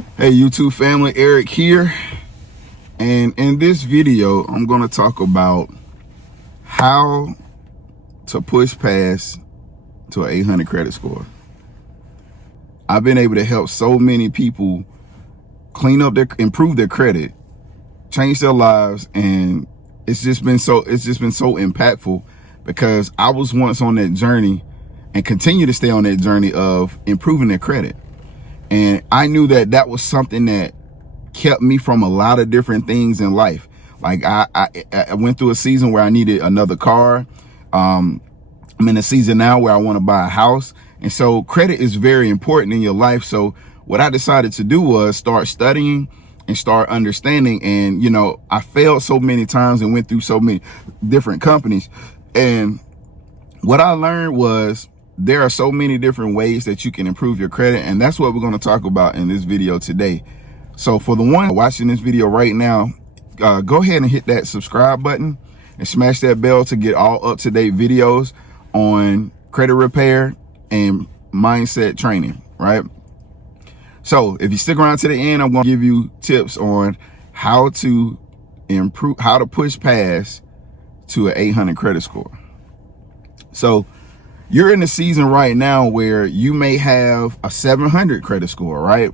Hey YouTube family, Eric here, and in this video I'm going to talk about how to push past to an 800 credit score. I've been able to help so many people improve their credit, change their lives, and it's just been so impactful because I was once on that journey and continue to stay on that journey of improving their credit. And I knew that that was something that kept me from a lot of different things in life. Like I went through a season where I needed another car. I'm in a season now where I want to buy a house. And so credit is very important in your life. So what I decided to do was start studying and start understanding. And, you know, I failed so many times and went through so many different companies. And what I learned was there are so many different ways that you can improve your credit, and that's what we're going to talk about in this video today. So for the one watching this video right now, go ahead and hit that subscribe button and smash that bell to get all up-to-date videos on credit repair and mindset training, right? So if you stick around to the end, I'm going to give you tips on how to push past to an 800 credit score. So you're in a season right now where you may have a 700 credit score, right?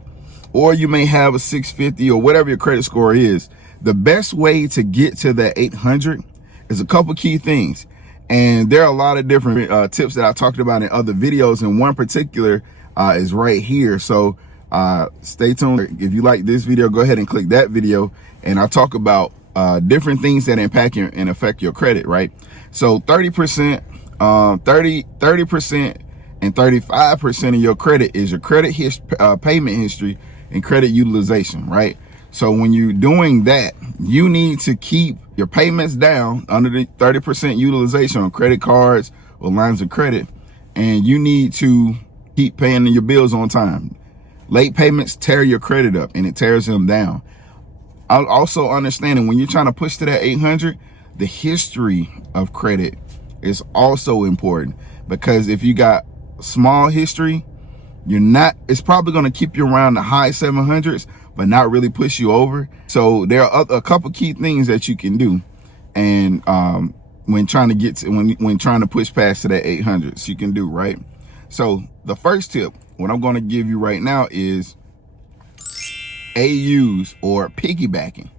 Or you may have a 650 or whatever your credit score is. The best way to get to that 800 is a couple key things. And there are a lot of different tips that I talked about in other videos. And one particular is right here. So stay tuned. If you like this video, go ahead and click that video. And I'll talk about different things that impact and affect your credit, right? So 30%. 30% and 35% of your credit is your credit payment history and credit utilization, right? So when you're doing that, you need to keep your payments down under the 30% utilization on credit cards or lines of credit, and you need to keep paying your bills on time. Late payments tear your credit up and it tears them down. I'll also understanding when you're trying to push to that 800, the history of credit is also important, because if you got small history, it's probably going to keep you around the high 700s, but not really push you over. So there are a couple key things that you can do. And when trying to push past to that 800s, you can do, right? So the first tip, what I'm going to give you right now is AUs or piggybacking,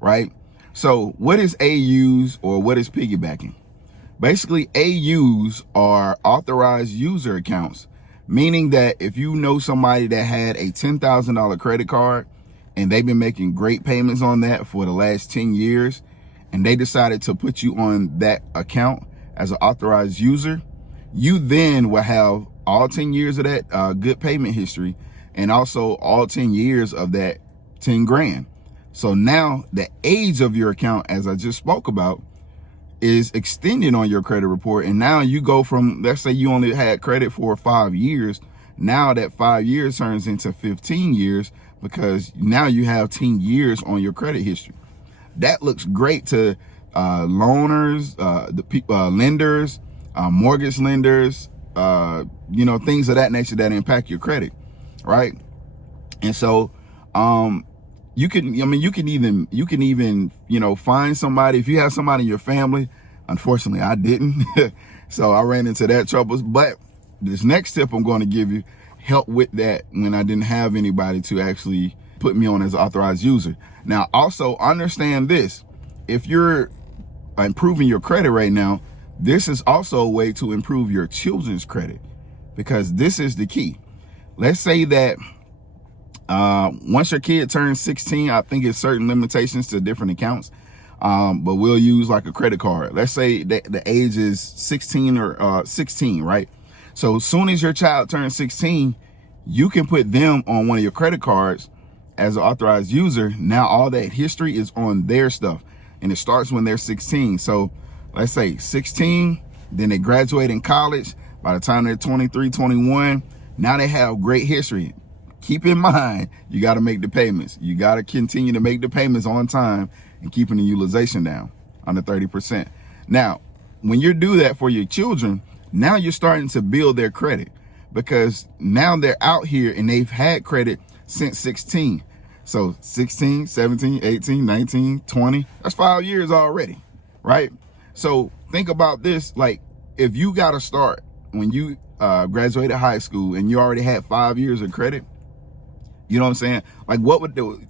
right? So what is AUs or what is piggybacking? Basically, AUs are authorized user accounts, meaning that if you know somebody that had a $10,000 credit card and they've been making great payments on that for the last 10 years, and they decided to put you on that account as an authorized user, you then will have all 10 years of that good payment history and also all 10 years of that 10 grand. So now the age of your account, as I just spoke about, is extended on your credit report. And now you go from, let's say you only had credit for 5 years. Now that 5 years turns into 15 years because now you have 10 years on your credit history. That looks great to loaners, lenders, mortgage lenders, you know, things of that nature that impact your credit, right? And so you can even, you know, find somebody. If you have somebody in your family, unfortunately I didn't, so I ran into that troubles. But this next tip I'm going to give you help with that when I didn't have anybody to actually put me on as an authorized user. Now, also understand this: if you're improving your credit right now, this is also a way to improve your children's credit, because this is the key. Let's say that once your kid turns 16, I think it's certain limitations to different accounts, but we'll use like a credit card. Let's say that the age is 16 or 16, right? So as soon as your child turns 16, you can put them on one of your credit cards as an authorized user. Now all that history is on their stuff, and it starts when they're 16. So let's say 16, then they graduate in college. By the time they're 23, 21, now they have great history. Keep in mind, you got to make the payments. You got to continue to make the payments on time and keeping the utilization down under 30%. Now, when you do that for your children, now you're starting to build their credit, because now they're out here and they've had credit since 16. So 16, 17, 18, 19, 20, that's 5 years already, right? So think about this, like if you got to start when you graduated high school and you already had 5 years of credit, you know what I'm saying? Like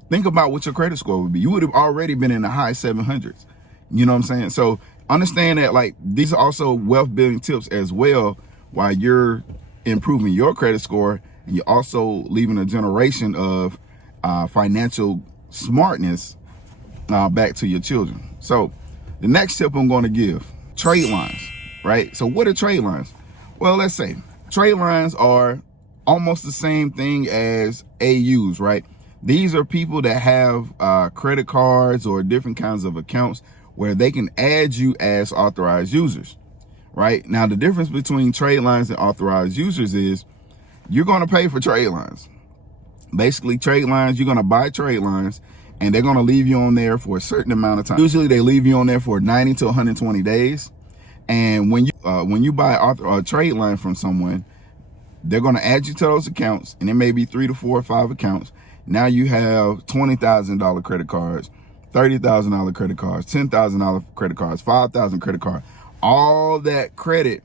think about what your credit score would be. You would have already been in the high 700s. You know what I'm saying? So understand that like these are also wealth building tips as well while you're improving your credit score, and you're also leaving a generation of financial smartness back to your children. So the next tip I'm going to give, trade lines, right? So what are trade lines? Well, let's say trade lines are almost the same thing as AUs, right? These are people that have credit cards or different kinds of accounts where they can add you as authorized users, right? Now, the difference between trade lines and authorized users is you're going to pay for trade lines. Basically, trade lines, you're going to buy trade lines and they're going to leave you on there for a certain amount of time. Usually they leave you on there for 90 to 120 days. And when you buy a trade line from someone, they're going to add you to those accounts, and it may be 3 to 4 or 5 accounts. Now you have $20,000 credit cards, $30,000 credit cards, $10,000 credit cards, $5,000 credit cards. All that credit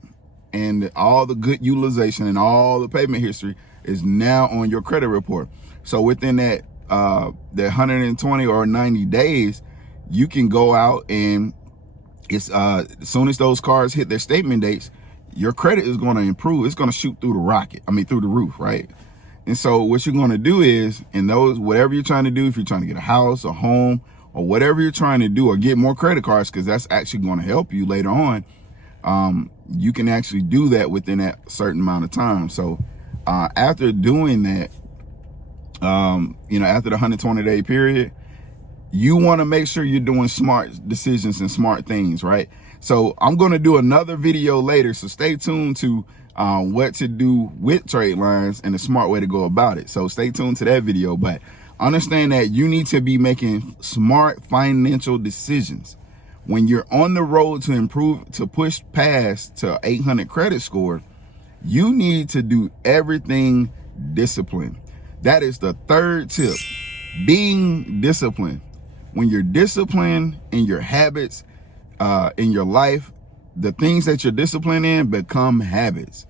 and all the good utilization and all the payment history is now on your credit report. So within that 120 or 90 days, you can go out and it's as soon as those cards hit their statement dates, your credit is going to improve. It's going to shoot through the roof, right? And so what you're going to do is, in those, whatever you're trying to do, if you're trying to get a house, a home, or whatever you're trying to do, or get more credit cards, because that's actually going to help you later on, you can actually do that within that certain amount of time. So after doing that, after the 120-day period, you want to make sure you're doing smart decisions and smart things, right? So I'm going to do another video later, so stay tuned to what to do with trade lines and the smart way to go about it. So stay tuned to that video, but understand that you need to be making smart financial decisions. When you're on the road to improve, to push past to 800 credit score, you need to do everything disciplined. That is the third tip, being disciplined. When you're disciplined in your habits, in your life, the things that you're disciplined in become habits.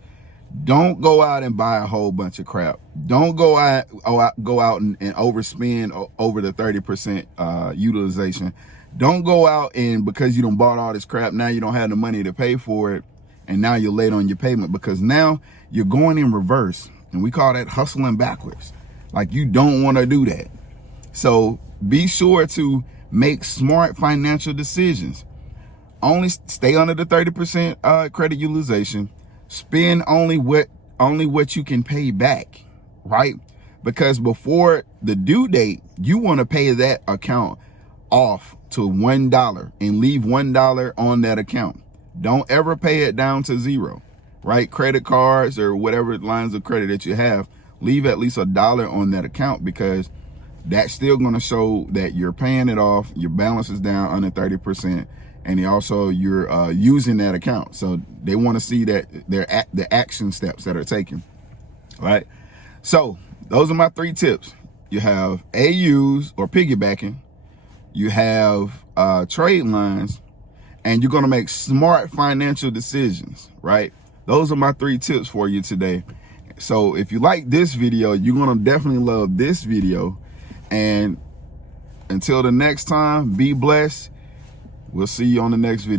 Don't go out and buy a whole bunch of crap. Don't go out and overspend over the 30% utilization. Don't go out and because you done bought all this crap, now you don't have the money to pay for it, and now you're late on your payment because now you're going in reverse, and we call that hustling backwards. Like, you don't want to do that. So be sure to make smart financial decisions. Only stay under the 30% credit utilization. Spend only what you can pay back, right? Because before the due date, you want to pay that account off to $1 and leave $1 on that account. Don't ever pay it down to zero, right? Credit cards or whatever lines of credit that you have, leave at least $1 on that account, because that's still going to show that you're paying it off. Your balance is down under 30%. And also you're using that account. So they want to see that the action steps that are taken, right? So those are my 3 tips. You have AUs or piggybacking, you have trade lines, and you're going to make smart financial decisions, right? Those are my 3 tips for you today. So if you like this video, you're going to definitely love this video. And until the next time, be blessed. We'll see you on the next video.